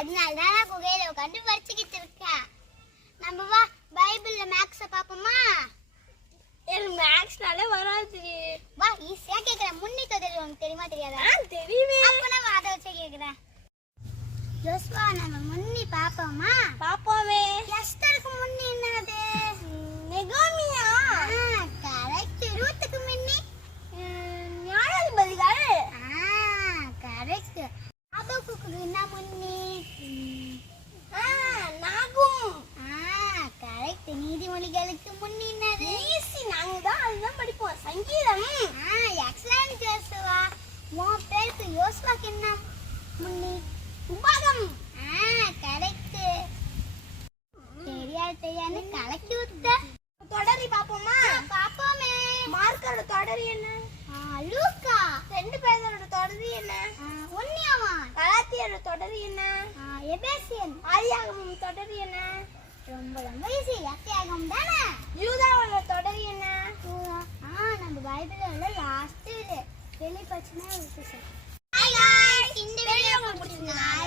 அதனால தான் குகையில உட்காந்து படிச்சுக்கிட்டு இருக்கேன். நம்ம வா பைபிள்ல மேக்ஸ பாப்போமா எனக்கு மேக்ஸ்னாலே வராது வா ஈஸியா கேக்குறேன். முன்னி தொதல் உனக்கு தெரியுமா தெரியாதா? தெரியுமே. அப்ப நான் அதை வச்சு கேக்குறேன். ஜோஸ்வா நம்ம முன்னி பாப்போமா பாப்போமே எஸ்டருக்கு முன்னி என்னது? நெகோமியா? கரெக்ட் ரூத்துக்கு முன்னி? நியாயாதிபதிகள் கரெக்ட் அபகுக்கு என்ன முன்னி ஆ, நாகும் கரெக்ட் நீதிமொழிகளுக்கு முன்னி என்னது ஈஸி நாங்க தான் அதுதான் படிப்போம். சங்கீதம். எக்ஸலன்ட் ஜோசுவா உன் பேருக்கு யோசுவாக்கு என்ன முன்னி? உபாகம் கரெக்ட் தெரியாது தெரியாது கலக்கி விட்ட தொடரி பாப்போமா பாப்போமே மார்க்கரோட தொடரி என்ன? ஆ, லூக்கா. ரெண்டு பேரோட தொடரி என்ன? ஆ, ஒன்னியாவா கலாத்தியரோட தொடரி என்ன? ஆ, எபேசியன். ஆதியாகமம் தொடரி என்ன? ரொம்ப ரொம்ப ஈஸி யாத்தியாகம் தானே? லாஸ்ட்